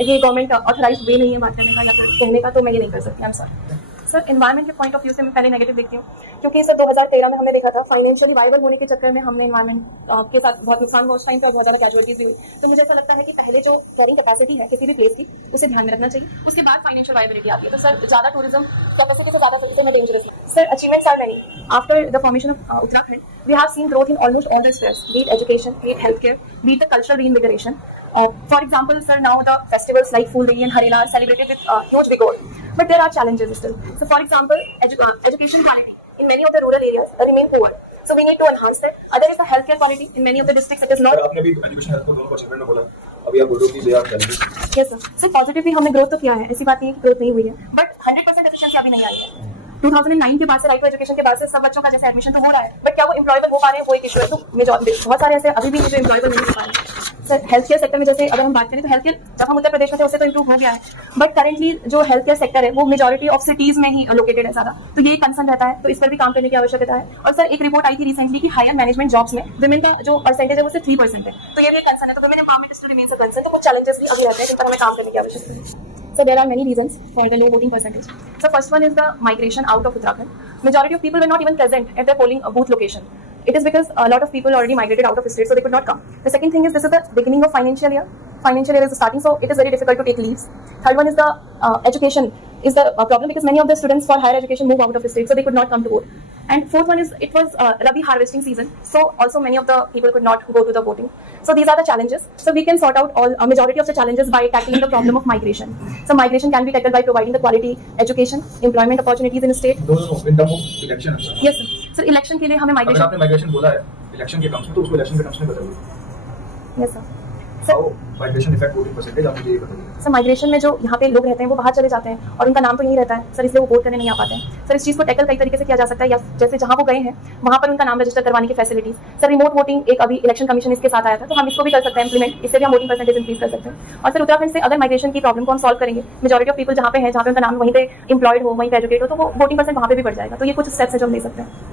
ये government authorise वे नहीं है बात करने का या कहने का, तो मैं ये नहीं कर सकती। I am sorry sir. Environment के पॉइंट ऑफ व्यू से मैं पहले नेगेटिव देखती हूँ, क्योंकि सर 2013 में हमने देखा था फाइनेंशियली वायबल होने के चक्कर में हमने एनवायरमेंट के साथ बहुत नुकसान हुआ उस टाइम पर, बहुत ज़्यादा कैजुअलिटीज भी हुई। तो मुझे ऐसा लगता है कि पहले जो कैरिंग कैपेसिटी है किसी भी प्लेस की उसे ध्यान में रखना चाहिए, उसके बाद फाइनेंशियल वायबिलिटी आती है। तो सर ज़्यादा टूरिज्म कैपेसिटी से ज़्यादा सही में डेंजरस है। Sir achievements are many after the formation of Uttarakhand. We have seen growth in almost all the spheres, be it education, be it health care, be it the cultural reinvigoration. For example, sir, now the festivals like Phuldehi and Harela are celebrated with huge vigor. But there are challenges still. So, for example, education quality in many of the rural areas remain poor. So, we need to enhance that. Other is the healthcare quality in many of the districts. It is not. आपने भी education health को दोनों को achievement में बोला, अभी आप बोल रहे हो कि they are challenges. Yes, sir. So, positively हमने growth तो किया है, ऐसी बात नहीं है कि growth नहीं हुई है. But 100% efficiency अभी नहीं आई है. 2009 के बाद से राइट टू एजुकेशन के बाद से सब बच्चों का जैसे एडमिशन तो हो रहा है, बट क्या वो एम्प्लॉयबल हो पा रहे हैं वो एक इशू है। तो बहुत सारे ऐसे अभी भी जो एम्प्लॉयबल नहीं हो पा रहे हैं। सर हेल्थ केयर सेक्टर में जैसे अगर हम बात करें तो हेल्थ केयर जब हम उत्तर प्रदेश में थे उससे तो इंप्रूव हो गया है, बट करेंटली जो हेल्थ केयर सेक्टर है वो मेजॉरिटी ऑफ सिटीज में ही लोकेटेड है ज़्यादा, तो ये कंसर्न रहता है। तो इस पर भी काम करने की आवश्यकता है। और सर एक रिपोर्ट आई थी रिसेंटली कि हायर मैनेजमेंट जॉब्स में वुमेन का जो परसेंटेज है वो सिर्फ 3% है, तो ये भी कंसर्न है। तो women empowerment still remains a concern. तो कुछ चैलेंजेस भी अभी रहते हैं जिन पर हमें काम करने की आवश्यकता है। So there are many reasons for the low voting percentage. So first one is the migration out of Uttarakhand. Majority of people were not even present at their polling booth location. It is because a lot of people already migrated out of the state, so they could not come. The second thing is this is the beginning of financial year. Financial year is starting, so it is very difficult to take leaves. Third one is the education is the problem because many of the students for higher education move out of the state, so they could not come to vote. And fourth one is it was Rabi harvesting season, so also many of the people could not go to the voting. So these are the challenges. So we can sort out a majority of the challenges by tackling the problem of migration. So migration can be tackled by providing the quality education, employment opportunities in the state. No, in terms of election. Yes sir. So election के लिए हमें अगर आपने migration बोला है election के terms में, तो उसको election के terms में बताइए. Yes sir. How migration affect voting percentage आप मुझे ये बताइए. सर माइग्रेशन में जो यहाँ पे लोग रहते हैं वो बाहर चले जाते हैं और उनका नाम तो यही रहता है सर, इसलिए वो वोट करने नहीं आ पाते हैं। सर इस चीज़ को टैकल कई तरीके से किया जा सकता है, या जैसे जहाँ वो गए हैं वहाँ पर उनका नाम रजिस्टर करवाने की फैसिलिटीज। सर रिमोट वोटिंग एक अभी इलेक्शन कमीशन इसके साथ आया था, तो हम इसको भी कर सकते हैं इंप्लीमेंट, इससे भी हम वोटिंग परसेंटेज इंक्रीज कर सकते हैं। और सर उत्तराखंड से अगर माइग्रेशन की प्रॉब्लम को हम सॉल्व करेंगे, मेजॉरिटी ऑफ पीपल जहाँ पे है, जहाँ पे उनका नाम वहीं पे एम्प्लॉयड हो, वहीं पे एजुकेट हो, तो वो वोटिंग परसेंट वहाँ पे भी बढ़ जाएगा। तो ये कुछ स्टेप्स है जो हम ले सकते हैं।